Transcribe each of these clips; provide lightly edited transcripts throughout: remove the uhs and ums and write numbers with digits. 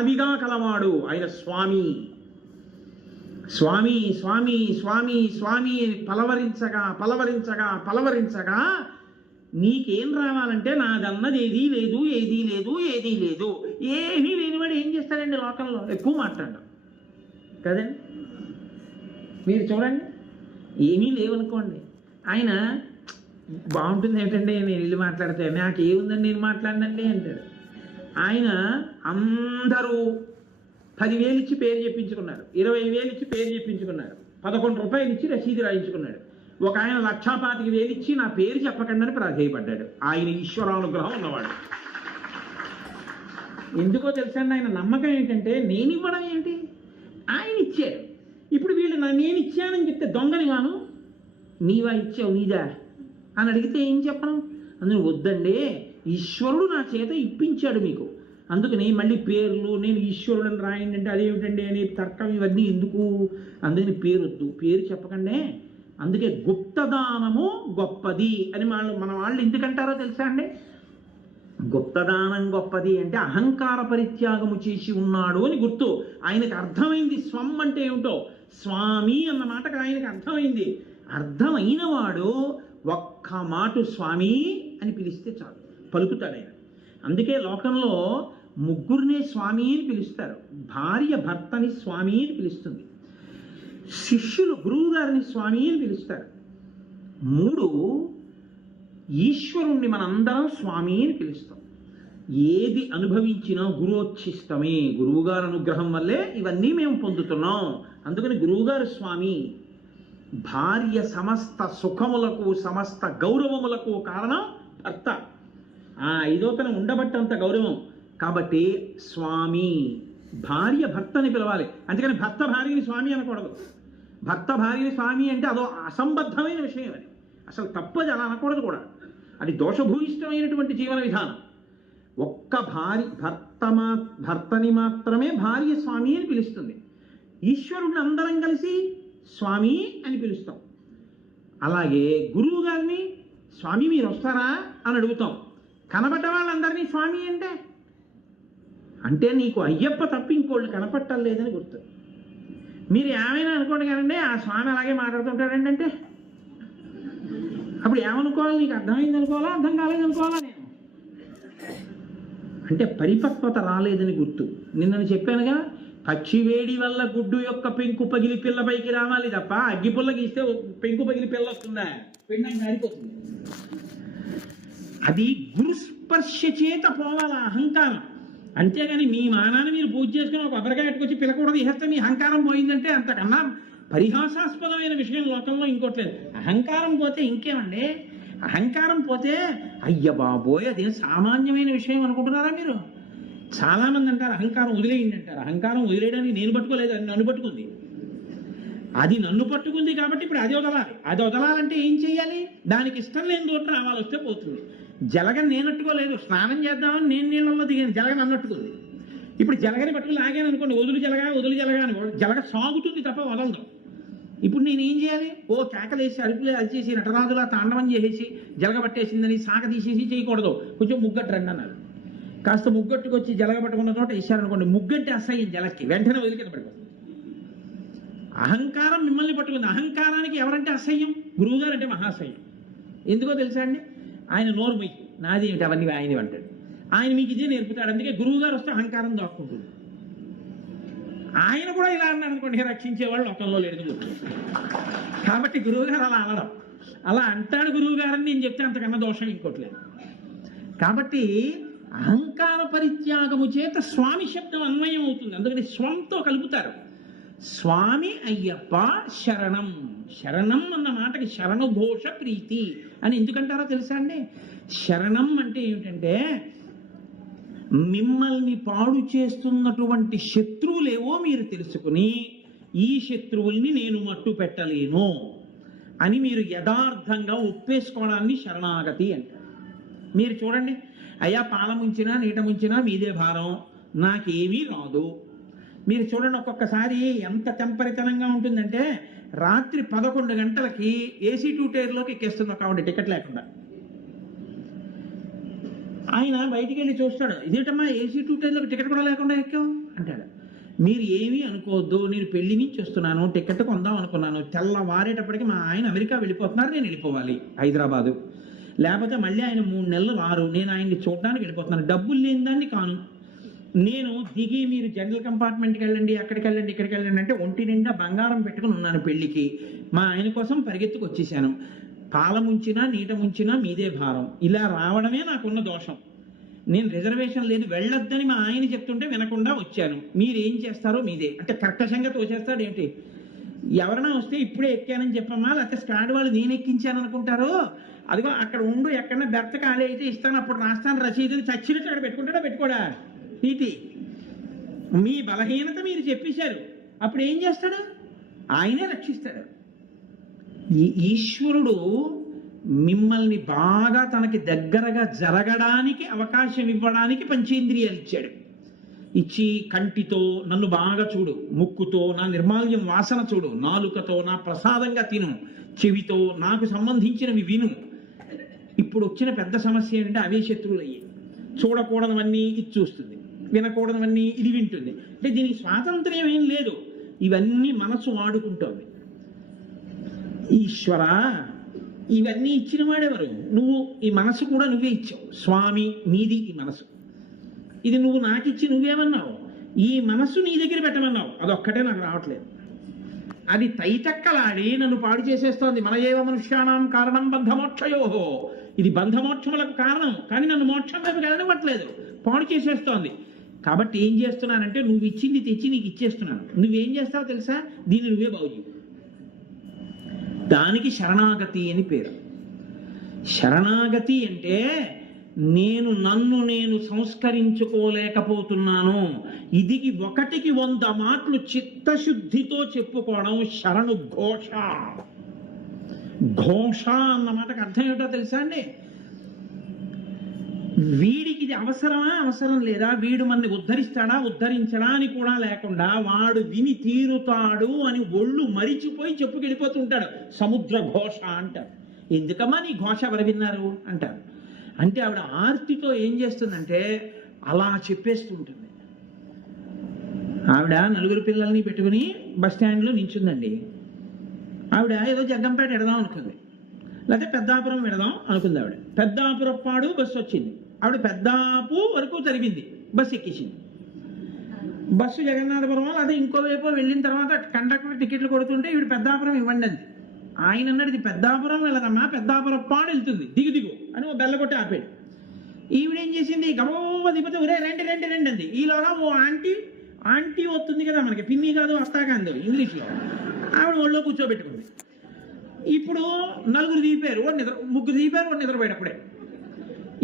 మనవిగా కలవాడు ఆయన స్వామి. స్వామి స్వామి స్వామి స్వామి పలవరించగా పలవరించగా పలవరించగా నీకేం రావాలంటే నాదన్నది ఏదీ లేదు, ఏదీ లేదు, ఏదీ లేదు. ఏమీ లేనివాడు ఏం చేస్తాడండి లోకంలో? ఎక్కువ మాట్లాడడం కదండి. మీరు చూడండి, ఏమీ లేవనుకోండి, ఆయన బాగుంటుంది ఏంటంటే నేను ఇల్లు మాట్లాడితే నాకేముందండి నేను మాట్లాడినండి అంటాడు. ఆయన అందరూ 10,000 ఇచ్చి పేరు చెప్పించుకున్నారు, 20,000 ఇచ్చి పేరు చెప్పించుకున్నారు, 11 రూపాయలు ఇచ్చి రసీదు రాయించుకున్నాడు. ఒక ఆయన 1,25,000 ఇచ్చి నా పేరు చెప్పకండి అని ప్రాధేయపడ్డాడు. ఆయన ఈశ్వరానుగ్రహం ఉన్నవాడు. ఎందుకో తెలుసండి, ఆయన నమ్మకం ఏంటంటే నేను ఇవ్వడం ఏంటి, ఆయన ఇచ్చాడు. ఇప్పుడు వీళ్ళు నేను ఇచ్చానని చెప్తే దొంగని గాను, నీవా ఇచ్చావు నీదా అని అడిగితే ఏం చెప్పను? అందుకని వద్దండి, ఈశ్వరుడు నా చేత ఇప్పించాడు మీకు, అందుకని మళ్ళీ పేర్లు నేను ఈశ్వరుడని రాయండి అంటే అదేమిటండి అని తర్కం ఇవన్నీ ఎందుకు, అందుకని పేరు వద్దు, పేరు చెప్పకండి. అందుకే గుప్తదానము గొప్పది అని మన వాళ్ళు ఎందుకంటారో తెలుసా అండి? గుప్తదానం గొప్పది అంటే అహంకార పరిత్యాగము చేసి ఉన్నాడు అని గుర్తు. ఆయనకు అర్థమైంది స్వం అంటే ఏమిటో, స్వామి అన్న మాటకు ఆయనకు అర్థమైంది. అర్థమైన వాడు ఒక్క మాట స్వామి అని పిలిస్తే చాలు, పలుకుతాడు ఆయన. అందుకే లోకంలో ముగ్గురినే స్వామి అని పిలుస్తారు. భార్య భర్తని స్వామి అని పిలుస్తుంది, శిష్యులు గురువు గారిని స్వామి అని పిలుస్తారు. 3 ఈశ్వరుణ్ణి మనందరం స్వామి అని పిలుస్తాం. ఏది అనుభవించినా గురోచ్ఛిష్టమే, గురువుగారు అనుగ్రహం వల్లే ఇవన్నీ మేము పొందుతున్నాం. అందుకని గురువుగారు స్వామి. భార్య సమస్త సుఖములకు సమస్త గౌరవములకు కారణం భర్త. ఆ ఐదోతనం ఉండబట్టంత గౌరవం కాబట్టి స్వామి. భార్య భర్తని పిలవాలి, అందుకని భర్త భార్యని స్వామి అనకూడదు. భర్త భార్యని స్వామి అంటే అదో అసంబద్ధమైన విషయం, అది అసలు తప్పది, అలా అనకూడదు కూడా. అది దోషభూయిష్టమైనటువంటి జీవన విధానం. ఒక్క భర్తని మాత్రమే భార్య స్వామి అని పిలుస్తుంది. ఈశ్వరుడిని అందరం కలిసి స్వామి అని పిలుస్తాం. అలాగే గురువు గారిని స్వామి మీరు వస్తారా అని అడుగుతాం. కనబడ్డ వాళ్ళందరినీ స్వామి అంటే నీకు అయ్యప్ప తప్పి ఇంకోళ్ళు కనపట్టం లేదని గుర్తు. మీరు ఏమైనా అనుకోండి కానండి, ఆ స్వామి అలాగే మాట్లాడుతుంటాడండి అంటే అప్పుడు ఏమనుకోవాలి? నీకు అర్థమైంది అనుకోవాలా, అర్థం కాలేదనుకోవాలా? నేను అంటే పరిపక్వత రాలేదని గుర్తు. నిన్నను చెప్పానుగా, పక్షి వేడి వల్ల గుడ్డు యొక్క పెంకు పగిలి పిల్ల పైకి రావాలి తప్ప అగ్గి పుల్ల గీస్తే పెంకు పగిలి పిల్ల వస్తుందా? పిండం కారిపోతుంది. అది గురుస్పర్శ చేత పోవాల అహంకారం. అంతేగాని మీ మానాన్ని మీరు పూజ చేసుకుని ఒక కొబ్బరికాయ పెట్టుకొచ్చి పిల్లకూడదు ఇహస్తే మీ అహంకారం పోయిందంటే అంతకన్నా పరిహాసాస్పదమైన విషయం లోకంలో ఇంకోట్లేదు. అహంకారం పోతే ఇంకేమండి, అహంకారం పోతే అయ్య బాబోయ్ అదేం సామాన్యమైన విషయం అనుకుంటున్నారా మీరు? చాలామంది అంటారు అహంకారం వదిలేయండి అంటారు. అహంకారం వదిలేయడానికి నేను పట్టుకోలేదు, అది నన్ను పట్టుకుంది. అది నన్ను పట్టుకుంది కాబట్టి ఇప్పుడు అది వదలాలి. అది వదలాలంటే ఏం చెయ్యాలి? దానికి ఇష్టం లేని చోట రావాలి, వస్తే పోతుంది. జలగని నేనట్టుకోలేదు, స్నానం చేద్దామని నేను నీళ్ళల్లో దిగాను, జలగని అన్నట్టుకుంది. ఇప్పుడు జలగని పట్టుకుని లాగాను అనుకోండి, వదులు జలగా అని జలగ సాగుతుంది తప్ప వదలదు. ఇప్పుడు నేనేం చేయాలి? ఓ కేకలేసి అరుపులే అరిచేసి నటరాజులా తాండవం చేసేసి జలగ పట్టేసిందని సాగ తీసేసి చేయకూడదు. కొంచెం ముగ్గట్టు రండి అన్నారు. కాస్త ముగ్గట్టుకొచ్చి జలగ పట్టుకున్న చోట ఇచ్చారనుకోండి, ముగ్గంటే అసహ్యం జలకి, వెంటనే వదిలి కింద పడిపోతుంది. అహంకారం మిమ్మల్ని పట్టుకుంది. అహంకారానికి ఎవరంటే అసహ్యం? గురువుగారు అంటే మహాసహ్యం. ఎందుకో తెలుసా అండి? ఆయన నోరు మొయ్యి, నాది ఏమిటి అవన్నీ ఆయన అంటాడు. ఆయన మీకు ఇదే నేర్పుతాడు. అందుకే గురువుగారు వస్తే అహంకారం దాక్కుంటుంది. ఆయన కూడా ఇలా అన్నాడు అనుకోండి, రక్షించేవాళ్ళు లోకంలో లేదు. కాబట్టి గురువుగారు అలా అనడం, అలా అంటాడు గురువుగారని నేను చెప్తే అంతకన్నా దోషం ఇంకోట్లేదు. కాబట్టి అహంకార పరిత్యాగము చేత స్వామి శబ్దం అన్వయం అవుతుంది. అందుకని స్వంతో కలుపుతారు. స్వామి అయ్యప్ప శరణం. శరణం అన్న మాటకి శరణఘోష ప్రీతి అని ఎందుకంటారో తెలుసా అండి? శరణం అంటే ఏమిటంటే మిమ్మల్ని పాడు చేస్తున్నటువంటి శత్రువులేవో మీరు తెలుసుకుని ఈ శత్రువుల్ని నేను మట్టు పెట్టలేను అని మీరు యథార్థంగా ఒప్పేసుకోవడాన్ని శరణాగతి అంటారు. మీరు చూడండి, అయ్యా పాల ముంచినా నీట ముంచినా మీదే భారం, నాకేమీ రాదు. మీరు చూడండి, ఒక్కొక్కసారి ఎంత తెంపరితనంగా ఉంటుందంటే రాత్రి 11 గంటలకి ఏసీ 2 టైర్లోకి ఎక్కేస్తుంది ఒక ఆవిడ టికెట్ లేకుండా. ఆయన బయటికి వెళ్ళి చూస్తాడు, ఇదేంటమ్మా ఏసీ 2 టైర్లోకి టికెట్ కూడా లేకుండా ఎక్కావు అంటాడు. మీరు ఏమీ అనుకోవద్దు, నేను పెళ్లి నుంచి వస్తున్నాను, టికెట్ కొందాం అనుకున్నాను, తెల్లవారేటప్పటికి మా ఆయన అమెరికా వెళ్ళిపోతున్నారు, నేను వెళ్ళిపోవాలి హైదరాబాదు, లేకపోతే మళ్ళీ ఆయన 3 నెలలు రారు, నేను ఆయన్ని చూడడానికి వెళ్ళిపోతున్నాను, డబ్బులు లేని దాన్ని కాను, నేను దిగి మీరు జనరల్ కంపార్ట్మెంట్కి వెళ్ళండి, అక్కడికి వెళ్ళండి, ఇక్కడికి వెళ్ళండి అంటే ఒంటి నిండా బంగారం పెట్టుకుని ఉన్నాను పెళ్లికి, మా ఆయన కోసం పరిగెత్తుకు వచ్చేసాను, పాల ముంచినా నీట ముంచినా మీదే భారం, ఇలా రావడమే నాకున్న దోషం, నేను రిజర్వేషన్ లేదు వెళ్ళొద్దని మా ఆయన చెప్తుంటే వినకుండా వచ్చాను, మీరేం చేస్తారో మీదే అంటే కర్కశంగా తోచేస్తాడు ఏంటి, ఎవరైనా వస్తే ఇప్పుడే ఎక్కానని చెప్పమ్మా, లేకపోతే స్కాడ్ వాళ్ళు నేను ఎక్కించాను అనుకుంటారో, అదిగో అక్కడ ఉండు, ఎక్కడన్నా బెర్త ఖాళీ అయితే ఇస్తాను, అప్పుడు రాస్తాను రసీదుని, చచ్చినట్టు అక్కడ పెట్టుకుంటాడా పెట్టుకోడా నీతి, మీ బలహీనత మీరు చెప్పేశారు, అప్పుడు ఏం చేస్తాడు, ఆయనే రక్షిస్తాడు. ఈశ్వరుడు మిమ్మల్ని బాగా తనకి దగ్గరగా జరగడానికి అవకాశం ఇవ్వడానికి పంచేంద్రియాలు ఇచ్చాడు. ఇచ్చి కంటితో నన్ను బాగా చూడు, ముక్కుతో నా నిర్మాల్యం వాసన చూడు, నాలుకతో నా ప్రసాదంగా తిను, చెవితో నాకు సంబంధించినవి విను. ఇప్పుడు వచ్చిన పెద్ద సమస్య ఏంటంటే అవే శత్రువులు అయ్యాయి. చూడకూడదవన్నీ ఇది చూస్తుంది, వినకూడదవన్నీ ఇది వింటుంది, అంటే దీనికి స్వాతంత్ర్యం ఏం లేదు, ఇవన్నీ మనసు వాడుకుంటోంది. ఈశ్వర ఇవన్నీ ఇచ్చిన వాడెవరు, నువ్వు ఈ మనసు కూడా నువ్వే ఇచ్చావు స్వామి, నీది ఈ మనసు, ఇది నువ్వు నాకిచ్చి నువ్వేమన్నావు, ఈ మనసు నీ దగ్గర పెట్టమన్నావు, అదొక్కటే నాకు రావట్లేదు, అది తైతక్కలాడి నన్ను పాడు చేసేస్తోంది. మన ఏవ మనుష్యాణం కారణం బంధమోక్షయోహో, ఇది బంధమోక్షములకు కారణం, కానీ నన్ను మోక్షం వైపు వెళ్ళనివ్వట్లేదు, పాడు చేసేస్తోంది. కాబట్టి ఏం చేస్తున్నానంటే నువ్వు ఇచ్చింది తెచ్చి నీకు ఇచ్చేస్తున్నాను, నువ్వేం చేస్తావో తెలుసా, దీన్ని నువ్వే బాగు చేయి. దానికి శరణాగతి అని పేరు. శరణాగతి అంటే నన్ను నేను సంస్కరించుకోలేకపోతున్నాను, ఇది 1కి 100 మాటలు చిత్తశుద్ధితో చెప్పుకోవడం శరణు ఘోష. ఘోష అన్న మాటకు అర్థం ఏమిటో తెలుసా అండి, వీడికి ఇది అవసరమా అవసరం లేదా, వీడు మనని ఉద్ధరిస్తాడా ఉద్ధరించడా అని కూడా లేకుండా వాడు విని తీరుతాడు అని ఒళ్ళు మరిచిపోయి చెప్పుకెళ్ళిపోతుంటాడు. సముద్ర ఘోష అంటారు. ఎందుకమ్మా నీ ఘోష ఎవరు విన్నారు అంటారు. అంటే ఆవిడ ఆర్తితో ఏం చేస్తుందంటే అలా చెప్పేస్తుంటుంది. ఆవిడ 4 పిల్లల్ని పెట్టుకుని బస్ స్టాండ్లో నించుందండి. ఆవిడ ఏదో జగ్గంపేట ఎడదాం అనుకుంది, లేకపోతే పెద్దాపురం పెడదాం అనుకుంది. ఆవిడ పెద్దాపురప్పాడు బస్సు వచ్చింది, ఆవిడ పెద్దాపు వరకు జరిగింది, బస్సు ఎక్కేసింది. బస్సు జగన్నాథపురం అదే ఇంకోవైపు వెళ్ళిన తర్వాత కండక్టర్ టికెట్లు కొడుతుంటే ఈవిడ పెద్దాపురం ఇవ్వండి అంది. ఆయన అన్నాడు ఇది పెద్దాపురం వెళ్ళదమ్మా, పెద్దాపురప్పాడు వెళ్తుంది, దిగు దిగు అని ఓ బెల్ల కొట్టి ఆపాడు. ఈవిడేం చేసింది, గబగబ దిగిపోతే ఒరే రండి రండి రండి అంది. ఈలోగా ఓ ఆంటీ వస్తుంది కదా మనకి, పిన్ని కాదు అత్తా కాదు ఇంగ్లీష్లో, ఆవిడ ఒళ్ళో కూర్చోబెట్టుకుంది. ఇప్పుడు 4 దిగిపోయారు, 3 దిగిపోయారు, నిద్రపోయాడు. అప్పుడే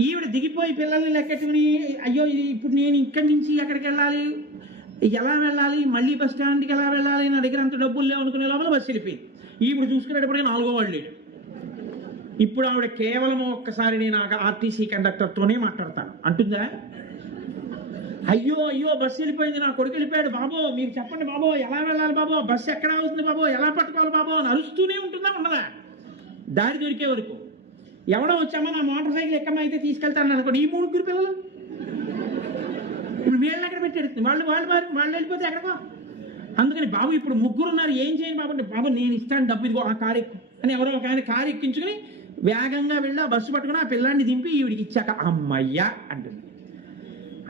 ఈవిడ దిగిపోయి పిల్లల్ని లెక్కెట్టుకుని అయ్యో ఇది ఇప్పుడు నేను ఇక్కడి నుంచి ఎక్కడికి వెళ్ళాలి, ఎలా వెళ్ళాలి, మళ్ళీ బస్ స్టాండ్కి ఎలా వెళ్ళాలి, నా దగ్గర అంత డబ్బులు లేవు అనుకునే లోపల బస్సు వెళ్ళిపోయింది. ఇప్పుడు చూసుకునేటప్పటికీ 4వ వాడు లేడు. ఇప్పుడు ఆవిడ కేవలం ఒక్కసారి నేను ఆర్టీసీ కండక్టర్తోనే మాట్లాడతాను అంటుందా, అయ్యో అయ్యో బస్సు వెళ్ళిపోయింది, నా కొడుకు వెళ్ళిపోయాడు బాబో మీరు చెప్పండి బాబో ఎలా వెళ్ళాలి బాబో, బస్సు ఎక్కడ అవుతుంది బాబో, ఎలా పట్టుకోవాలి బాబో అని అరుస్తూనే ఉంటుందా ఉండదా, దారి దొరికే వరకు. ఎవడో వచ్చామో నా మోటార్ సైకిల్ ఎక్కమ్మ అయితే తీసుకెళ్తాను అనుకోండి, ఈ 3 పిల్లలు ఇప్పుడు వీళ్ళని ఎక్కడ పెట్టాడు, వాళ్ళు వెళ్ళిపోతే ఎక్కడికో. అందుకని బాబు ఇప్పుడు 3 ఉన్నారు ఏం చేయండి బాబు అంటే, బాబు నేను ఇస్తాను డబ్బు ఇదిగో ఆ కారు ఎక్కు అని ఎవరో ఒక ఆయన కారు ఎక్కించుకుని వేగంగా వెళ్ళి ఆ బస్సు పట్టుకుని ఆ పిల్లాన్ని దింపి ఈవిడికి ఇచ్చాక అమ్మయ్యా అంటుంది.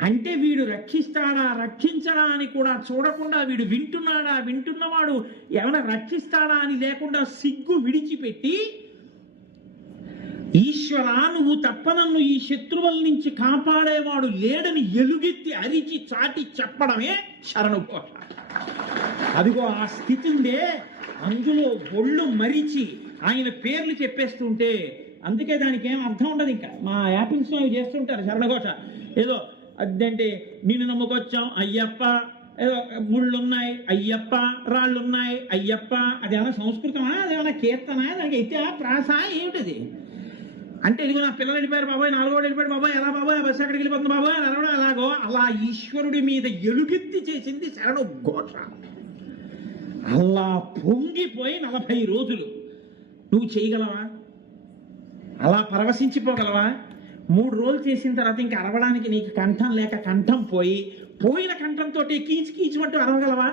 అంటే వీడు రక్షిస్తాడా రక్షించడా అని కూడా చూడకుండా, వీడు వింటున్నవాడు ఏమైనా రక్షిస్తాడా అని లేకుండా సిగ్గు విడిచిపెట్టి, ఈశ్వర నువ్వు తప్ప నన్ను ఈ శత్రువుల నుంచి కాపాడేవాడు లేడని ఎలుగెత్తి అరిచి చాటి చెప్పడమే శరణుఘోష. అదిగో ఆ స్థితి ఉందే, అందులో ఒళ్ళు మరిచి ఆయన పేర్లు చెప్పేస్తుంటే, అందుకే దానికి ఏం అర్థం ఉండదు. ఇంకా మా యాపిల్స్ అవి చేస్తుంటారు శరణఘోష, ఏదో అదంటే నిన్ను నమ్ముకొచ్చాం అయ్యప్ప, ఏదో ముళ్ళున్నాయి అయ్యప్ప, రాళ్ళున్నాయి అయ్యప్ప, అదేమన్నా సంస్కృతమా, అదేమన్నా కీర్తనా, దానికి అయితే ప్రాస ఏమిటది అంటే, ఇదిగో నా పిల్లలు వెళ్ళిపోయారు బాబాయ్, 4వ వాడు వెళ్ళిపోయాడు బాబాయ్, ఎలా బాబాయ్ బస్సు ఎక్కడికి వెళ్ళిపోతుంది బాబాయ్ అని అనడం అలాగో, అలా ఈశ్వరుడి మీద ఎలుగెత్తి చేసింది శరణుఘోష. అలా పొంగిపోయి 40 రోజులు నువ్వు చేయగలవా, అలా పరవశించిపోగలవా? 3 రోజులు చేసిన తర్వాత ఇంకా అరవడానికి నీకు కంఠం లేక కంఠం పోయిన కంఠంతో కీచు కీచుమంటూ అరవగలవా?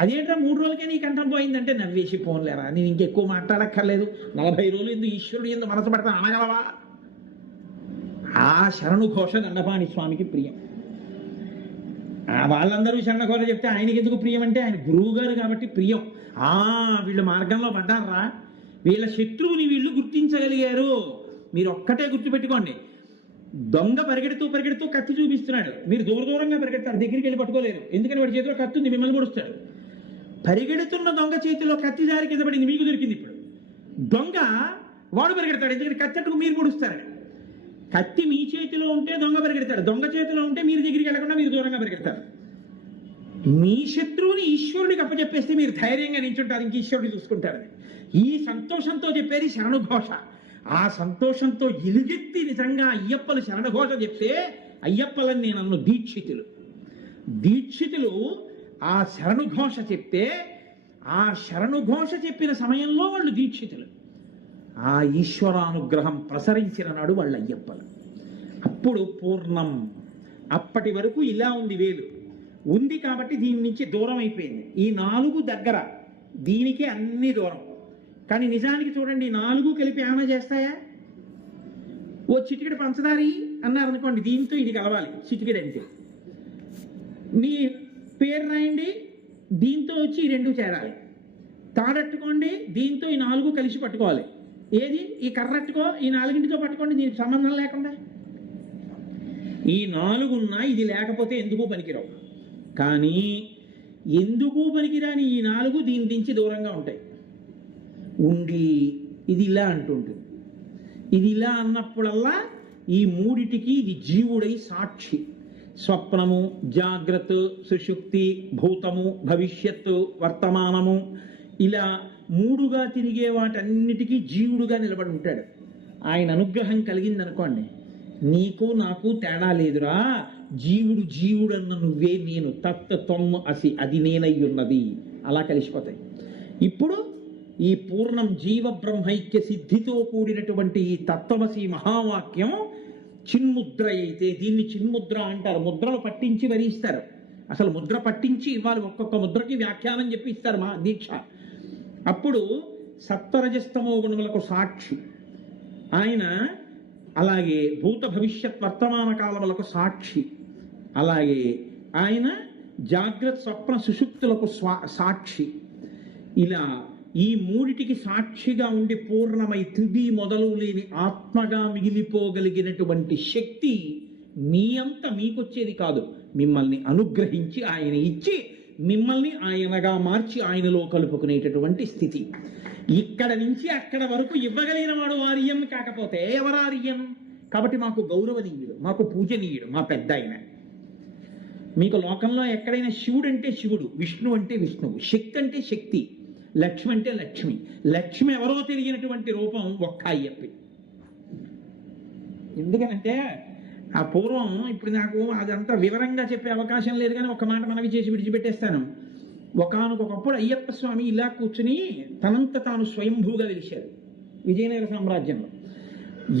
అదేంటో 3 రోజులకే నీ కంఠం పోయిందంటే నవ్వేసి పోన్లేరా, నేను ఇంకెక్కువ మాట్లాడక్కర్లేదు, 40 రోజులు ఎందుకు ఈశ్వరుడు ఎందుకు మనసు పడతా అనగలవా? ఆ శరణు ఘోష దండపాణి స్వామికి ప్రియం. వాళ్ళందరూ శరణఘోష చెప్తే ఆయనకి ఎందుకు ప్రియం అంటే ఆయన గురువు గారు కాబట్టి ప్రియం. వీళ్ళు మార్గంలో పడ్డారా, వీళ్ళ శత్రువుని వీళ్ళు గుర్తించగలిగారు. మీరు ఒక్కటే గుర్తుపెట్టుకోండి, దొంగ పరిగెడుతూ కత్తి చూపిస్తున్నాడు, మీరు దూరంగా పరిగెడతారు, దగ్గరికి వెళ్ళి పట్టుకోలేరు, ఎందుకని వాడి చేతిలో కత్తి ఉంది, మిమ్మల్ని పొడుస్తాడు. పరిగెడుతున్న దొంగ చేతిలో కత్తి జారి కింద పడింది, మీకు దొరికింది. ఇప్పుడు దొంగ వాడు పరిగెడతాడు, ఎందుకంటే కత్తెట్టుకు మీరు పొడుస్తారని. కత్తి మీ చేతిలో ఉంటే దొంగ పరిగెడతాడు, దొంగ చేతిలో ఉంటే మీరు దగ్గరికి వెళ్ళకుండా మీరు దూరంగా పరిగెడతారు. మీ శత్రువుని ఈశ్వరుడికి అప్పచెప్పేస్తే మీరు ధైర్యంగా నించుంటారు, ఇంక ఈశ్వరుడు చూసుకుంటారని. ఈ సంతోషంతో చెప్పేది శరణుఘోష. ఆ సంతోషంతో ఎలుగెత్తి నిజంగా అయ్యప్పలు శరణఘోష చెప్తే అయ్యప్పలని నేను అన్ను దీక్షితులు ఆ శరణుఘోష చెప్తే ఆ శరణుఘోష చెప్పిన సమయంలో వాళ్ళు దీక్షితులు. ఆ ఈశ్వరానుగ్రహం ప్రసరించిన నాడు వాళ్ళ అయ్యప్పలు. అప్పుడు పూర్ణం. అప్పటి వరకు ఇలా ఉంది, వేలు ఉంది కాబట్టి దీని నుంచి దూరం అయిపోయింది. ఈ 4 దగ్గర, దీనికి అన్ని దూరం. కానీ నిజానికి చూడండి, 4 కలిపి ఏమైనా చేస్తాయా? ఓ చిటికెడు పంచదారి అన్నారనుకోండి, దీంతో ఇది కలవాలి, చిటికెడు అంతే. మీ పేరు రాయండి, దీంతో వచ్చి ఈ 2 చేరాలి. తాడట్టుకోండి, దీంతో ఈ 4 కలిసి పట్టుకోవాలి. ఏది? ఈ కర్రట్టుకో, ఈ 4తో పట్టుకోండి, దీనికి సంబంధం లేకుండా. ఈ 4 ఉన్నా ఇది లేకపోతే ఎందుకు పనికిరావు. కానీ ఎందుకు పనికిరాని ఈ 4 దీని నుంచి దూరంగా ఉంటాయి. ఉండి ఇది ఇలా అంటుంటుంది. ఇది ఇలా అన్నప్పుడల్లా ఈ 3టికి ఇది జీవుడై సాక్షి. స్వప్నము, జాగ్రత్త, సుషుప్తి, భూతము, భవిష్యత్తు, వర్తమానము, ఇలా 3గా తిరిగే వాటన్నిటికీ జీవుడుగా నిలబడి ఉంటాడు. ఆయన అనుగ్రహం కలిగిందనుకోండి, నీకు నాకు తేడా లేదురా, జీవుడు అన్న నువ్వే నేను, తత్వం అసి, అది నేనై ఉన్నది, అలా కలిసిపోతాయి. ఇప్పుడు ఈ పూర్ణం జీవ బ్రహ్మైక్య సిద్ధితో కూడినటువంటి ఈ తత్వమసి మహావాక్యం చిన్ముద్ర అయితే, దీన్ని చిన్ముద్ర అంటారు. ముద్రలు పట్టించి వరిస్తారు. అసలు ముద్ర పట్టించి ఇవ్వాలి, ఒక్కొక్క ముద్రకి వ్యాఖ్యానం చెప్పి ఇస్తారు మా దీక్ష. అప్పుడు సప్తరజస్తమో గుణములకు సాక్షి ఆయన, అలాగే భూత భవిష్యత్ వర్తమాన కాలములకు సాక్షి, అలాగే ఆయన జాగ్రత్త స్వప్న సుషుప్తులకు సాక్షి. ఇలా ఈ 3టికి సాక్షిగా ఉండి పూర్ణమై తుది మొదలు లేని ఆత్మగా మిగిలిపోగలిగినటువంటి శక్తి మీ అంత మీకొచ్చేది కాదు, మిమ్మల్ని అనుగ్రహించి ఆయన ఇచ్చి మిమ్మల్ని ఆయనగా మార్చి ఆయనలో కలుపుకునేటటువంటి స్థితి. ఇక్కడ నుంచి అక్కడ వరకు ఇవ్వగలిగిన వాడు ఆర్యం కాకపోతే ఎవరార్యం? కాబట్టి మాకు గౌరవనీయుడు, మాకు పూజనీయుడు, మా పెద్ద ఆయన. మీకు లోకంలో ఎక్కడైనా శివుడు అంటే శివుడు, విష్ణు అంటే విష్ణువు, శక్తి అంటే శక్తి, లక్ష్మి అంటే లక్ష్మి. లక్ష్మి ఎవరో తెలియనటువంటి రూపం ఒక్క అయ్యప్పి. ఎందుకనంటే ఆ పూర్వం, ఇప్పుడు నాకు అదంతా వివరంగా చెప్పే అవకాశం లేదు, కానీ ఒక మాట మనవి చేసి విడిచిపెట్టేస్తాను. ఒకానొకప్పుడు అయ్యప్ప స్వామి ఇలా కూర్చుని తనంత తాను స్వయంభూగా వెలిశారు విజయనగర సామ్రాజ్యంలో.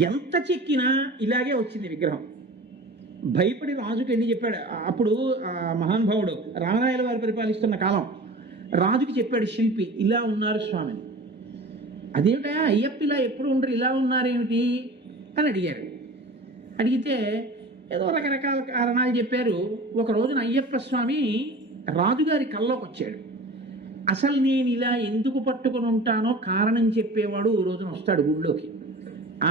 ఎంత చెక్కినా ఇలాగే వచ్చింది విగ్రహం. భయపడి రాజుకి వెళ్ళి చెప్పాడు. అప్పుడు మహానుభావుడు రామరాయల వారు పరిపాలిస్తున్న కాలం. రాజుకి చెప్పాడు శిల్పి, ఇలా ఉన్నారు స్వామిని. అదేమిటా అయ్యప్ప ఇలా ఎప్పుడు ఉండరు, ఇలా ఉన్నారేమిటి అని అడిగారు. అడిగితే ఏదో రకరకాల కారణాలు చెప్పారు. ఒక రోజున అయ్యప్ప స్వామి రాజుగారి కల్లోకి వచ్చాడు. అసలు నేను ఇలా ఎందుకు పట్టుకొని ఉంటానో కారణం చెప్పేవాడు ఓ రోజున వస్తాడు గుళ్ళోకి.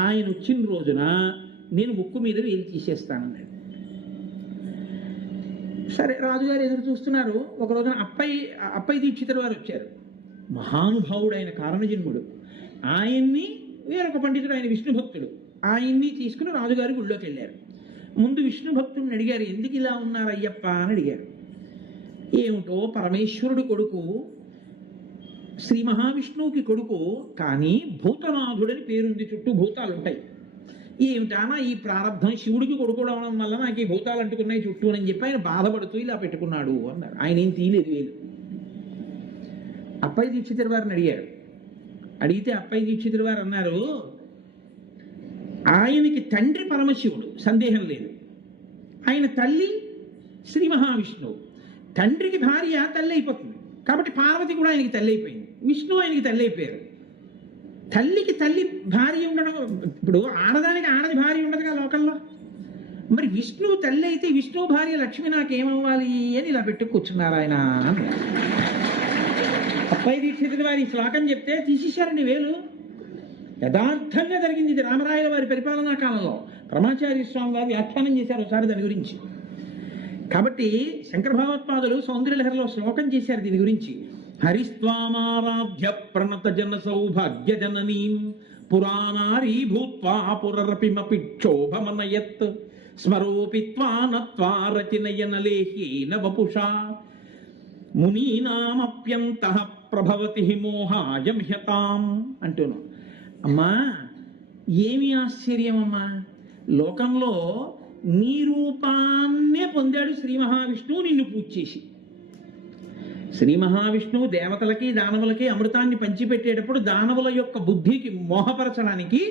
ఆయన వచ్చిన రోజున నేను ముక్కు మీద వేలు తీసేస్తానన్నాడు. సరే, రాజుగారు ఎదురు చూస్తున్నారు. ఒక రోజున అప్పయ్య దీక్షితుల వారు వచ్చారు. మహానుభావుడైన కారణజన్ముడు. ఆయన్ని వేరొక పండితుడు, ఆయన విష్ణు భక్తుడు, ఆయన్ని తీసుకుని రాజుగారి గుళ్ళోకి వెళ్ళారు. ముందు విష్ణు భక్తుడిని అడిగారు, ఎందుకు ఇలా ఉన్నారు అయ్యప్ప అని అడిగారు. ఏమిటో పరమేశ్వరుడు కొడుకు, శ్రీ మహావిష్ణువుకి కొడుకు, కానీ భూతనాథుడని పేరుంది, చుట్టూ భూతాలు ఉంటాయి. ఏమిటానా ఈ ప్రారంధం, శివుడికి కొడుకు అవడం వల్ల నాకు ఈ భూతాలు అంటుకున్నాయి చుట్టూ అని చెప్పి ఆయన బాధపడుతూ ఇలా పెట్టుకున్నాడు అన్నారు. ఆయన ఏం తీయలేదు వేలు. అప్పయ్య దీక్షితుల వారిని అడిగారు. అడిగితే అప్పయ్య దీక్షితుల వారు అన్నారు, ఆయనకి తండ్రి పరమశివుడు, సందేహం లేదు. ఆయన తల్లి శ్రీ మహావిష్ణువు. తండ్రికి భార్య తల్లి అయిపోతుంది కాబట్టి పార్వతి కూడా ఆయనకి తల్లి అయిపోయింది, విష్ణువు ఆయనకి తల్లి అయిపోయారు. తల్లికి తల్లి భార్య ఉండడం, ఇప్పుడు ఆడదానికి ఆడది భార్య ఉండదుగా లోకంలో. మరి విష్ణువు తల్లి అయితే విష్ణువు భార్య లక్ష్మి నాకేమవ్వాలి అని ఇలా పెట్టు కూర్చున్నారు ఆయన. అప్పై దీక్షితుడి వారి శ్లోకం చెప్తే తీసేశారండి వేలు. యథార్థంగా జరిగింది ఇది రామరాయల వారి పరిపాలనా కాలంలో. పరమాచార్య స్వామి వారు వ్యాఖ్యానం చేశారు ఒకసారి దాని గురించి. కాబట్టి శంకర భగవత్పాదులు సౌందర్యలహరిలో శ్లోకం చేశారు దీని గురించి. హరిస్వామారాధ్య ప్రణత జన సౌభాగ్య జననీం పురాణారీ భూత్వా పురరపిమపి క్షోభమనయత్ స్మరోపి త్వానత్వా రచినయన లేహ్యేన వపుషా మునీనామప్యంతః ప్రభవతి మోహాయం హ్యతాం అంటున్నాం. అమ్మా ఏమి ఆశ్చర్యం అమ్మా, లోకంలో నీ రూపాన్నే పొందాడు శ్రీ మహావిష్ణువు నిన్ను పూజ చేసి. శ్రీ మహావిష్ణువు దేవతలకి దానవులకి అమృతాన్ని పంచిపెట్టేటప్పుడు దానవుల యొక్క బుద్ధికి మోహపరచడానికి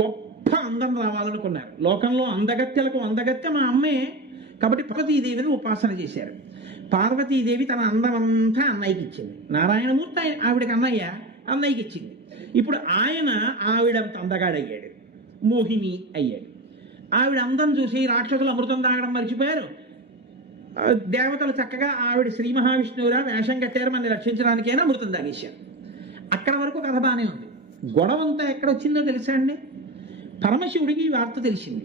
గొప్ప అందం రావాలనుకున్నారు. లోకంలో అందగత్తెలకు అందగత్తె మా అమ్మే కాబట్టి పార్వతీదేవిని ఉపాసన చేశారు. పార్వతీదేవి తన అందం అంతా అన్నయ్యకి ఇచ్చింది. నారాయణమూర్తి ఆవిడకి అన్నయ్యకి ఇచ్చింది. ఇప్పుడు ఆయన ఆవిడంత అందగాడయ్యాడు, మోహిని అయ్యాడు. ఆవిడ అందం చూసి రాక్షసులు అమృతం తాగడం మర్చిపోయారు. దేవతలు చక్కగా ఆవిడ శ్రీ మహావిష్ణువురా వేషం కట్టారు మనని రక్షించడానికైనా అమృతం తాగేశారు. అక్కడ వరకు కథ బాగానే ఉంది. గొడవంతా ఎక్కడొచ్చిందో తెలుసా అండి? పరమశివుడికి ఈ వార్త తెలిసింది.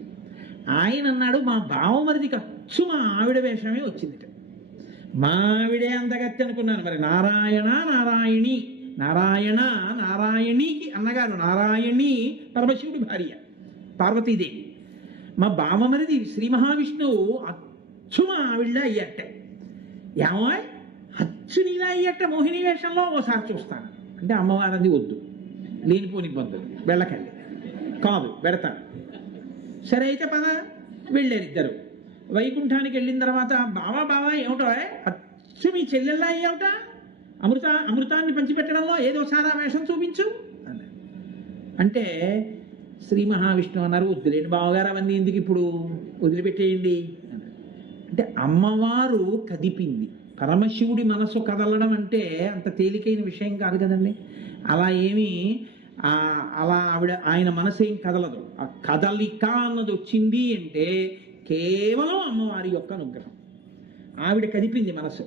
ఆయన అన్నాడు, మా బావమరిది ఖర్చు మా ఆవిడ వేషమే వచ్చిందిట. మా ఆవిడే అందగత్తి అనుకున్నాను. మరి నారాయణ నారాయణి, నారాయణ నారాయణికి అన్నగారు నారాయణి పరమశివుడి భార్య పార్వతీదేవి. మా బావమరిది శ్రీ మహావిష్ణువు అచ్చు మా ఆవిడ అయ్యట్ట. ఏమో అచ్చు నీలా అయ్యట్ట మోహిని వేషంలో ఓసారి చూస్తాను అంటే అమ్మవారిది వద్దు, లేనిపోని ఇబ్బందులు, వెళ్ళకండి. కాదు పెడతాను. సరే అయితే పద. వెళ్ళారు ఇద్దరు. వైకుంఠానికి వెళ్ళిన తర్వాత బావా ఏమిటో అచ్చు మీ చెల్లెల్లా అయ్యావుట, అమృతాన్ని పంచిపెట్టడంలో ఏదో సారా వేషం చూపించు అన్నారు. అంటే శ్రీ మహావిష్ణువు అన్నారు, వద్దులేండి బావగారు అవన్నీ ఎందుకు ఇప్పుడు, వదిలిపెట్టేయండి అన్నారు. అంటే అమ్మవారు కదిపింది. పరమశివుడి మనసు కదలడం అంటే అంత తేలికైన విషయం కాదు కదండి. అలా ఏమీ అలా ఆయన మనసు ఏం కదలదు. ఆ కదలిక అన్నది వచ్చింది అంటే కేవలం అమ్మవారి యొక్క అనుగ్రహం. ఆవిడ కదిపింది మనసు.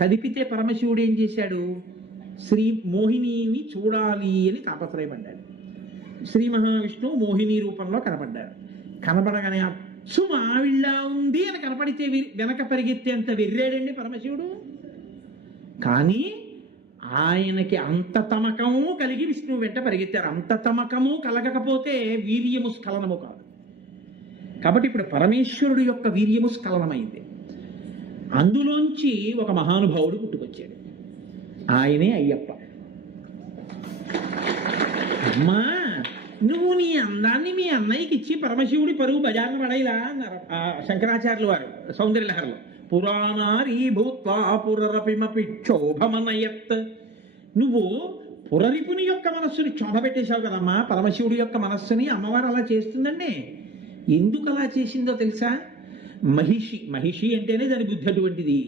కదిపితే పరమశివుడు ఏం చేశాడు, శ్రీ మోహినిని చూడాలి అని తాపత్రయపడ్డాడు. శ్రీ మహావిష్ణువు మోహిని రూపంలో కనపడ్డాడు. కనపడగానే అచ్చు ఆవిళ్ళ ఉంది అని కనపడితే వెనక పరిగెత్తేంత వెర్రాడండి పరమశివుడు. కానీ ఆయనకి అంత తమకము కలిగి విష్ణువు వెంట పరిగెత్తారు. అంత తమకము కలగకపోతే వీర్యము స్ఖలనము కాదు. కాబట్టి ఇప్పుడు పరమేశ్వరుడు యొక్క వీర్యము స్ఖలనమైంది. అందులోంచి ఒక మహానుభావుడు పుట్టుకొచ్చాడు. ఆయనే అయ్యప్ప. అమ్మా నువ్వు నీ అందాన్ని మీ అన్నయ్యకి ఇచ్చి పరమశివుడి పరువు బజార్న పడైలా అన్నారు శంకరాచార్యులు వారు సౌందర్యలహరిలో. పురాణారీ భూత్వా పురరపిమపి క్షోభమనయత్. నువ్వు పురరిపుని యొక్క మనస్సుని క్షోభ పెట్టేశావు కదమ్మా. పరమశివుడి యొక్క మనస్సుని అమ్మవారు అలా చేస్తుందండి. ఎందుకు అలా చేసిందో తెలుసా? మహిషి అంటేనే దాని బుద్ధి అటువంటిది.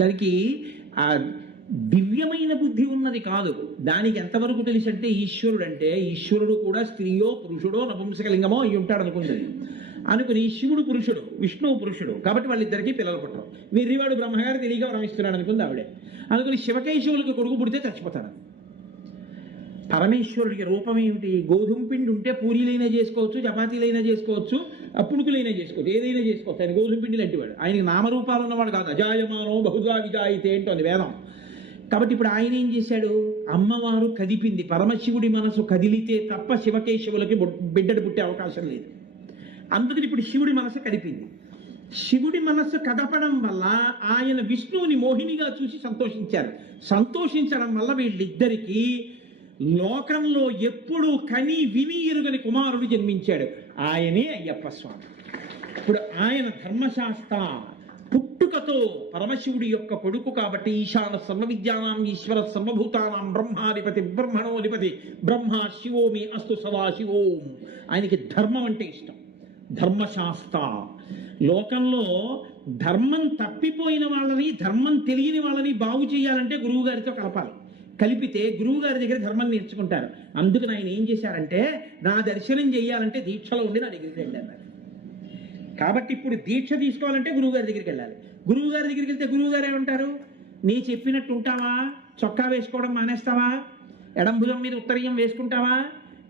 దానికి ఆ దివ్యమైన బుద్ధి ఉన్నది కాదు. దానికి ఎంతవరకు తెలుసు అంటే ఈశ్వరుడు కూడా స్త్రీయో పురుషుడో నపుంసకలింగమో అయి ఉంటాడు అనుకుని శివుడు పురుషుడు విష్ణువు పురుషుడు కాబట్టి వాళ్ళిద్దరికీ పిల్లలు పుట్టరు. వెర్రివాడు బ్రహ్మగారు తిరిగి వరమిస్తున్నాడు అనుకుంది ఆవిడే. అనుకుని శివకేశవులకి కొడుకు పుడితే చచ్చిపోతాడు. పరమేశ్వరుడికి రూపం ఏమిటి? గోధుమ పిండి ఉంటే పూరీలైనా చేసుకోవచ్చు, చపాతీలైనా చేసుకోవచ్చు, పుణుకులైనా చేసుకోవచ్చు, ఏదైనా చేసుకోవచ్చు. ఆయన గోధుమ పిండి లాంటివాడు. ఆయనకి నామరూపాలు ఉన్నవాడు కాదు. అజాయమానో బహుధా విజాయితే ఏంటో అని వేదం. కాబట్టి ఇప్పుడు ఆయన ఏం చేశాడు? అమ్మవారు కదిపింది. పరమశివుడి మనసు కదిలితే తప్ప శివకేశవులకి బిడ్డడు పుట్టే అవకాశం లేదు. అందుకని ఇప్పుడు శివుడి మనసు కదిపింది. శివుడి మనస్సు కదపడం వల్ల ఆయన విష్ణువుని మోహినిగా చూసి సంతోషించారు. సంతోషించడం వల్ల వీళ్ళిద్దరికీ లోకంలో ఎప్పుడూ కని విని ఎరుగని కుమారుడు జన్మించాడు. ఆయనే అయ్యప్ప స్వామి. ఇప్పుడు ఆయన ధర్మశాస్త్ర పుట్టుక పుట్టుకతో పరమశివుడి యొక్క కొడుకు కాబట్టి ఈశాన సర్వ విద్యానాం ఈశ్వర సర్వభూతానాం బ్రహ్మాధిపతి బ్రహ్మణోధిపతి బ్రహ్మ శివోమి అస్తు సదాశివోం. ఆయనకి ధర్మం అంటే ఇష్టం. ధర్మశాస్త్ర. లోకంలో ధర్మం తప్పిపోయిన వాళ్ళని, ధర్మం తెలియని వాళ్ళని బాగు చేయాలంటే గురువు గారితో కలపాలి. కలిపితే గురువు గారి దగ్గర ధర్మం నేర్చుకుంటారు. అందుకని ఆయన ఏం చేశారంటే, నా దర్శనం చేయాలంటే దీక్షలో ఉండి నా దగ్గరికి వెళ్ళారు. కాబట్టి ఇప్పుడు దీక్ష తీసుకోవాలంటే గురువు గారి దగ్గరికి వెళ్ళాలి. గురువు గారి దగ్గరికి వెళ్తే గురువు గారు ఏమంటారు? నీ చెప్పినట్టు ఉంటావా? చొక్కా వేసుకోవడం మానేస్తావా? ఎడంభుజం మీద ఉత్తరీయం వేసుకుంటావా?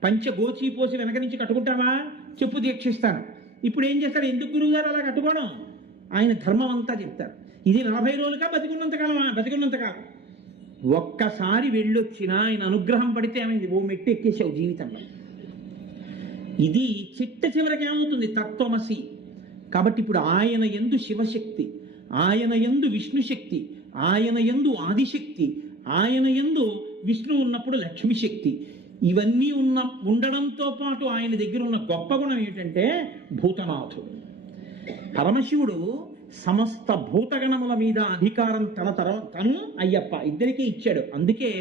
పంచ గోచి పోసి వెనక నుంచి కట్టుకుంటావా? చెప్పు, దీక్షిస్తాను. ఇప్పుడు ఏం చేస్తారు? ఎందుకు గురువు గారు అలా కట్టుకోవడం? ఆయన ధర్మం అంతా చెప్తారు. ఇది 40 రోజులుగా బతికున్నంతకాలమా? బతికున్నంతకాలం. ఒక్కసారి వెళ్ళొచ్చినా ఆయన అనుగ్రహం పడితే ఏమైంది? ఓ మెట్టు ఎక్కేసావు జీవితంలో. ఇది చిట్ట చివరికి ఏమవుతుంది? తత్వమసి. కాబట్టి ఇప్పుడు ఆయన యందు శివశక్తి, ఆయన యందు విష్ణుశక్తి, ఆయన యందు ఆదిశక్తి, ఆయన యందు విష్ణు ఉన్నప్పుడు లక్ష్మి శక్తి, ఇవన్నీ ఉండడంతో పాటు ఆయన దగ్గర ఉన్న గొప్ప గుణం ఏమిటంటే భూతనాథుడు. పరమశివుడు సమస్త భూతగణముల మీద అధికారం తను అయ్యప్ప ఇద్దరికీ ఇచ్చాడు. అందుకే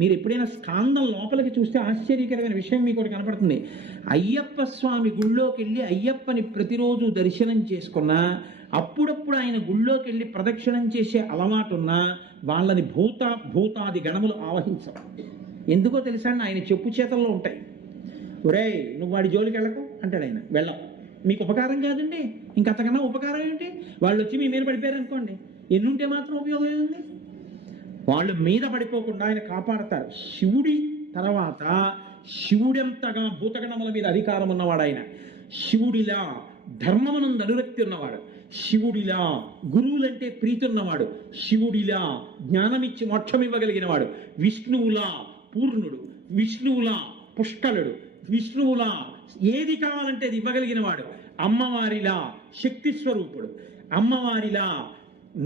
మీరు ఎప్పుడైనా స్కాందం లోపలికి చూస్తే ఆశ్చర్యకరమైన విషయం మీకు ఒకటి కనపడుతుంది. అయ్యప్ప స్వామి గుళ్ళోకి వెళ్ళి అయ్యప్పని ప్రతిరోజు దర్శనం చేసుకున్నా, అప్పుడప్పుడు ఆయన గుళ్ళోకి వెళ్ళి ప్రదక్షిణం చేసే అలవాటున్నా వాళ్ళని భూతాది గణములు ఆవహించవు. ఎందుకో తెలుసా? ఆయన చెప్పు చేతల్లో ఉంటాయి. ఒరేయ్, నువ్వు వాడి జోలికి వెళ్ళకు అంటాడు ఆయన. వెళ్ళవు. మీకు ఉపకారం కాదండి, ఇంకంతకన్నా ఉపకారం ఏంటి? వాళ్ళు వచ్చి మీ మీద పడిపోయారు అనుకోండి, ఎన్నుంటే మాత్రం ఉపయోగం ఏముంది? వాళ్ళు మీద పడిపోకుండా ఆయన కాపాడతారు. శివుడి తర్వాత శివుడెంతగా భూతగణముల మీద అధికారం ఉన్నవాడు ఆయన. శివుడిలా ధర్మమునందు అనురక్తి ఉన్నవాడు, శివుడిలా గురువులంటే ప్రీతి ఉన్నవాడు, శివుడిలా జ్ఞానమిచ్చి మోక్షం ఇవ్వగలిగిన వాడు, విష్ణువులా పూర్ణుడు, విష్ణువులా పుష్కలుడు, విష్ణువులా ఏది కావాలంటే అది ఇవ్వగలిగిన వాడు, అమ్మవారిలా శక్తి స్వరూపుడు, అమ్మవారిలా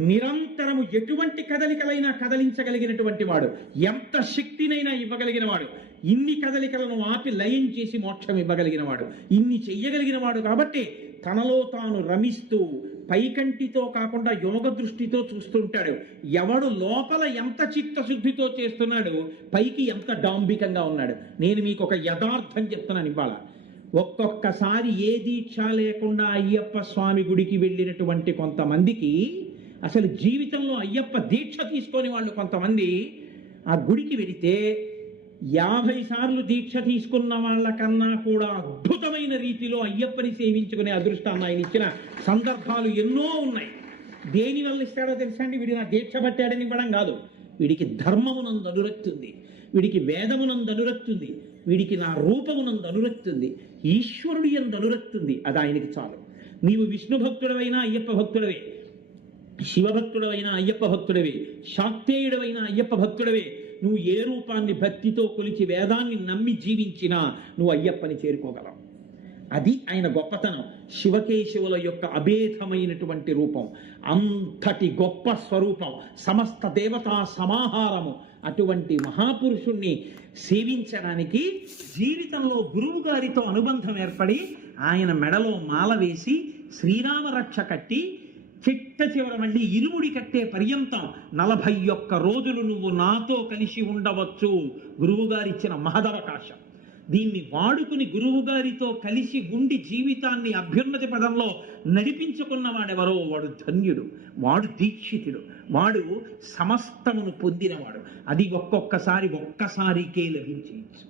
నిరంతరము ఎటువంటి కదలికలైనా కదలించగలిగినటువంటి వాడు, ఎంత శక్తినైనా ఇవ్వగలిగిన వాడు, ఇన్ని కదలికలను ఆపి లయం చేసి మోక్షం ఇవ్వగలిగిన వాడు, ఇన్ని చెయ్యగలిగిన వాడు. కాబట్టి తనలో తాను రమిస్తూ పైకంటితో కాకుండా యోగ దృష్టితో చూస్తుంటాడు. ఎవడు లోపల ఎంత చిత్తశుద్ధితో చేస్తున్నాడు, పైకి ఎంత డాంబికంగా ఉన్నాడు. నేను మీకు ఒక యథార్థం చెప్తున్నాను ఇవాళ. ఒక్కొక్కసారి ఏ దీక్ష లేకుండా అయ్యప్ప స్వామి గుడికి వెళ్ళినటువంటి కొంతమందికి అసలు జీవితంలో అయ్యప్ప దీక్ష తీసుకొని వాళ్ళు కొంతమంది ఆ గుడికి వెళితే 50 సార్లు దీక్ష తీసుకున్న వాళ్ళకన్నా కూడా అద్భుతమైన రీతిలో అయ్యప్పని సేవించుకునే అదృష్టాన్ని ఆయన ఇచ్చిన సందర్భాలు ఎన్నో ఉన్నాయి. దేని వల్ల ఇస్తాడో తెలుసా అండి? వీడి నా దీక్ష పట్టాడని ఇవ్వడం కాదు. వీడికి ధర్మమునందు అనురక్తి ఉంది, వీడికి వేదమునందు అనురక్తి ఉంది, వీడికి నా రూపమునందు అనురక్తి ఉంది, ఈశ్వరుడి యందు అనురక్తి ఉంది. అది ఆయనకి చాలు. నీవు విష్ణు భక్తుడవైనా అయ్యప్ప భక్తుడవే, శివభక్తుడవైనా అయ్యప్ప భక్తుడవే, శాక్తేయుడవైనా అయ్యప్ప భక్తుడవే. నువ్వు ఏ రూపాన్ని భక్తితో కొలిచి వేదాన్ని నమ్మి జీవించినా నువ్వు అయ్యప్పని చేరుకోగలవు. అది ఆయన గొప్పతనం. శివకేశవుల యొక్క అభేదమైనటువంటి రూపం, అంతటి గొప్ప స్వరూపం, సమస్త దేవతా సమాహారము. అటువంటి మహాపురుషుణ్ణి సేవించడానికి జీవితంలో గురువు గారితో అనుబంధం ఏర్పడి ఆయన మెడలో మాల వేసి శ్రీరామ రక్ష కట్టి చిట్ట చివర మళ్ళీ ఇరుముడి కట్టే పర్యంతం 41 రోజులు నువ్వు నాతో కలిసి ఉండవచ్చు. గురువుగారిచ్చిన మహదవకాశం. దీన్ని వాడుకుని గురువుగారితో కలిసి ఉండి జీవితాన్ని అభ్యున్నతి పదంలో నడిపించుకున్నవాడెవరో వాడు ధన్యుడు, వాడు దీక్షితుడు, వాడు సమస్తమును పొందినవాడు. అది ఒక్కసారికే లభించవచ్చు.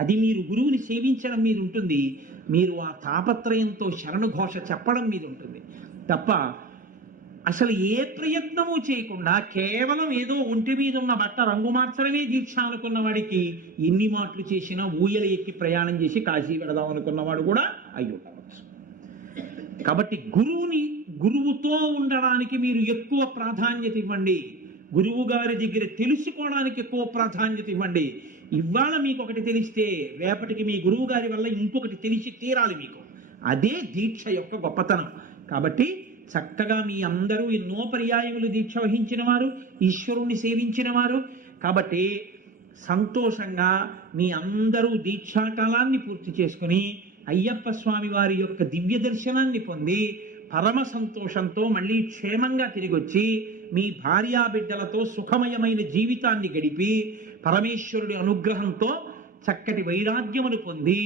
అది మీరు గురువుని సేవించడం మీద ఉంటుంది, మీరు ఆ తాపత్రయంతో శరణుఘోష చెప్పడం మీద ఉంటుంది తప్ప అసలు ఏ ప్రయత్నము చేయకుండా కేవలం ఏదో ఒంటి మీద ఉన్న బట్ట రంగు మార్చడమే దీక్ష అనుకున్న వాడికి ఎన్ని మాటలు చేసినా ఊయల ఎక్కి ప్రయాణం చేసి కాశీ వెళదాం అనుకున్నవాడు కూడా అయి ఉండవచ్చు. కాబట్టి గురువుతో ఉండడానికి మీరు ఎక్కువ ప్రాధాన్యత ఇవ్వండి. గురువు గారి దగ్గర తెలుసుకోవడానికి ఎక్కువ ప్రాధాన్యత ఇవ్వండి. ఇవాళ మీకు ఒకటి తెలిస్తే రేపటికి మీ గురువు గారి వల్ల ఇంకొకటి తెలిసి తీరాలి మీకు. అదే దీక్ష యొక్క గొప్పతనం. కాబట్టి చక్కగా మీ అందరూ ఎన్నో పర్యాయములు దీక్ష వహించిన వారు, ఈశ్వరుణ్ణి సేవించిన వారు. కాబట్టి సంతోషంగా మీ అందరూ దీక్షాకాలాన్ని పూర్తి చేసుకుని అయ్యప్ప స్వామి వారి యొక్క దివ్య దర్శనాన్ని పొంది పరమ సంతోషంతో మళ్ళీ క్షేమంగా తిరిగి వచ్చి మీ భార్యాబిడ్డలతో సుఖమయమైన జీవితాన్ని గడిపి పరమేశ్వరుడి అనుగ్రహంతో చక్కటి వైరాగ్యమును పొంది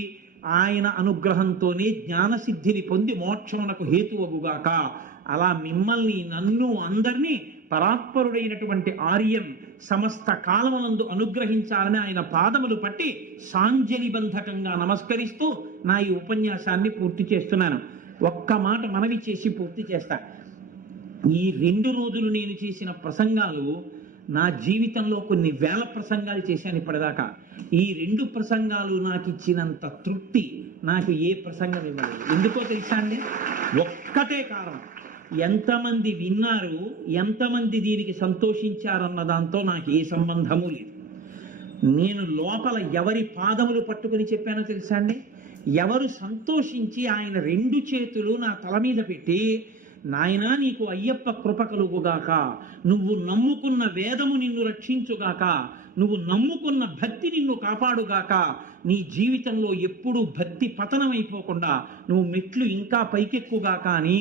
ఆయన అనుగ్రహంతోనే జ్ఞానసిద్ధిని పొంది మోక్షమునకు హేతువగుగాక. అలా మిమ్మల్ని నన్ను అందరినీ పరాత్పరుడైనటువంటి ఆర్యం సమస్త కాలమునందు అనుగ్రహించాలని ఆయన పాదములు పట్టి సాంజలిబంధకంగా నమస్కరిస్తూ నా ఈ ఉపన్యాసాన్ని పూర్తి చేస్తున్నాను. ఒక్క మాట మనవి చేసి పూర్తి చేస్తా. ఈ 2 రోజులు నేను చేసిన ప్రసంగాలు నా జీవితంలో కొన్ని వేల ప్రసంగాలు చేశాను ఇప్పటిదాకా. ఈ 2 ప్రసంగాలు నాకు ఇచ్చినంత తృప్తి నాకు ఏ ప్రసంగం ఇవ్వలేదు. ఎందుకో తెలుసా అండి? ఒక్కటే కారణం, ఎంతమంది విన్నారు, ఎంతమంది దీనికి సంతోషించారన్న దాంతో నాకు ఏ సంబంధము లేదు. నేను లోపల ఎవరి పాదములు పట్టుకుని చెప్పానో తెలుసా అండి? ఎవరు సంతోషించి ఆయన 2 చేతులు నా తల మీద పెట్టి, నాయనా నీకు అయ్యప్ప కృప కలుగుగాక, నువ్వు నమ్ముకున్న వేదము నిన్ను రక్షించుగాక, నువ్వు నమ్ముకున్న భక్తి నిన్ను కాపాడుగాక, నీ జీవితంలో ఎప్పుడూ భక్తి పతనమైపోకుండా నువ్వు మెట్లు ఇంకా పైకెక్కుగాక అని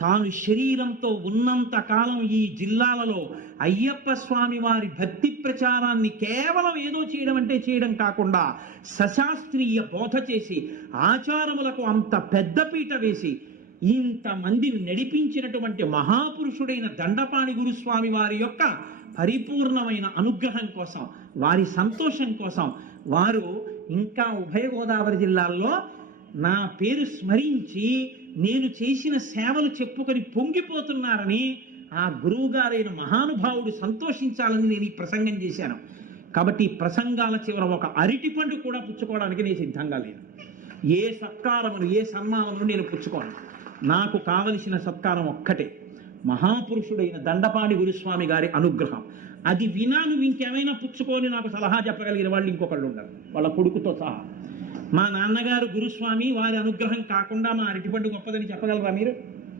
తాను శరీరంతో ఉన్నంత కాలం ఈ జిల్లాలలో అయ్యప్ప స్వామి వారి భక్తి ప్రచారాన్ని కేవలం ఏదో చేయడం అంటే చేయడం కాకుండా సశాస్త్రీయ బోధ చేసి ఆచారములకు అంత పెద్దపీట వేసి ఇంతమందిని నడిపించినటువంటి మహాపురుషుడైన దండపాణి గురుస్వామి వారి యొక్క పరిపూర్ణమైన అనుగ్రహం కోసం, వారి సంతోషం కోసం వారు ఇంకా ఉభయ గోదావరి జిల్లాల్లో నా పేరు స్మరించి నేను చేసిన సేవలు చెప్పుకొని పొంగిపోతున్నారని ఆ గురువు గారైన మహానుభావుడు సంతోషించాలని నేను ఈ ప్రసంగం చేశాను. కాబట్టి ఈ ప్రసంగాల చివర ఒక అరటిపండు కూడా పుచ్చుకోవడానికి నేను సిద్ధంగా లేను. ఏ సత్కారమును, ఏ సన్మానమును నేను పుచ్చుకోను. నాకు కావలసిన సత్కారం ఒక్కటే, మహాపురుషుడైన దండపాణి గురుస్వామి గారి అనుగ్రహం. అది వినా నువ్వు ఇంకేమైనా పుచ్చుకొని నాకు సలహా చెప్పగలిగిన వాళ్ళు ఇంకొకళ్ళు ఉండరు, వాళ్ళ కొడుకుతో సహా. మా నాన్నగారు గురుస్వామి వారి అనుగ్రహం కాకుండా మా అరటిపండు గొప్పదని చెప్పగలరా మీరు?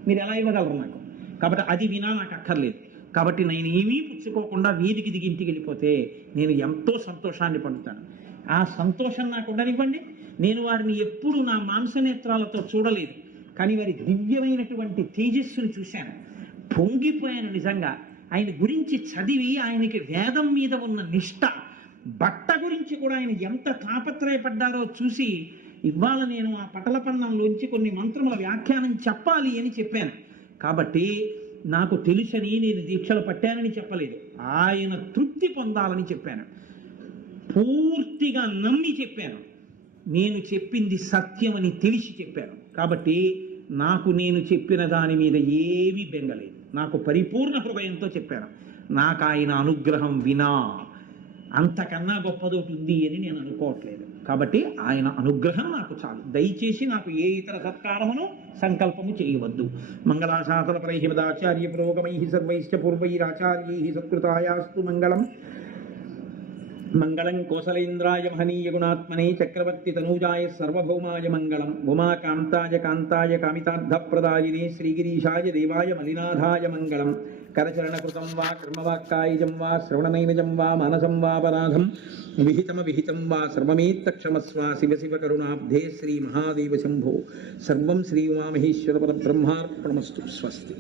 మీరు ఎలా ఇవ్వగలరు నాకు? కాబట్టి అది వినా నాకు అక్కర్లేదు. కాబట్టి నేను ఏమీ పుచ్చుకోకుండా వీధికి దిగి ఇంటికి వెళ్ళిపోతే నేను ఎంతో సంతోషాన్ని పొందుతాను. ఆ సంతోషం నాకు ఉండనివ్వండి. నేను వారిని ఎప్పుడు నా మాంసనేత్రాలతో చూడలేదు, కానీ వారి దివ్యమైనటువంటి తేజస్సును చూశాను, పొంగిపోయాను. నిజంగా ఆయన గురించి చదివి ఆయనకి వేదం మీద ఉన్న నిష్ఠ, బట్ట గురించి కూడా ఆయన ఎంత తాపత్రయపడ్డారో చూసి ఇవాళ నేను ఆ పటలపన్నంలోంచి కొన్ని మంత్రముల వ్యాఖ్యానం చెప్పాలి అని చెప్పాను. కాబట్టి నాకు తెలుసని నేను దీక్షలు పట్టానని చెప్పలేదు, ఆయన తృప్తి పొందాలని చెప్పాను. పూర్తిగా నమ్మి చెప్పాను. నేను చెప్పింది సత్యమని తెలిసి చెప్పాను. కాబట్టి నాకు నేను చెప్పిన దాని మీద ఏమీ బెంగలేదు. నాకు పరిపూర్ణ హృదయంతో చెప్పాను. నాకు ఆయన అనుగ్రహం వినా అంతకన్నా గొప్పదోటి ఉంది అని నేను అనుకోవట్లేదు. కాబట్టి ఆయన అనుగ్రహం నాకు చాలు. దయచేసి నాకు ఏ ఇతర సత్కారమును సంకల్పము చేయవద్దు. మంగళాశాసన పరైహిమదాచార్య పురోగమై సర్వైశ్చ పూర్వైరాచార్యై సత్కృతాయాస్తు మంగళం. మంగళం కోసలేంద్రాయ మహనీయ గుణాత్మనే చక్రవర్తి తనూజాయ సర్వభౌమాయ మంగళం. ఉమాకాంతాయ కాంతాయ కామితార్థప్రదాయినే శ్రీగిరీశాయ దేవాయ మలినాథాయ మంగళం. కరచరణకృతం వా కర్మవాక్కాయజం వా శ్రవణనైనజం వా మానసం వాపరాధం విహితం వా సర్వమేత్తక్షమస్వ. శివ శివ కరుణాబ్ధే శ్రీ మహాదేవ శంభో. సర్వం శ్రీ ఉమామహేశ్వర పరబ్రహ్మార్పణమస్తు. స్వస్తి.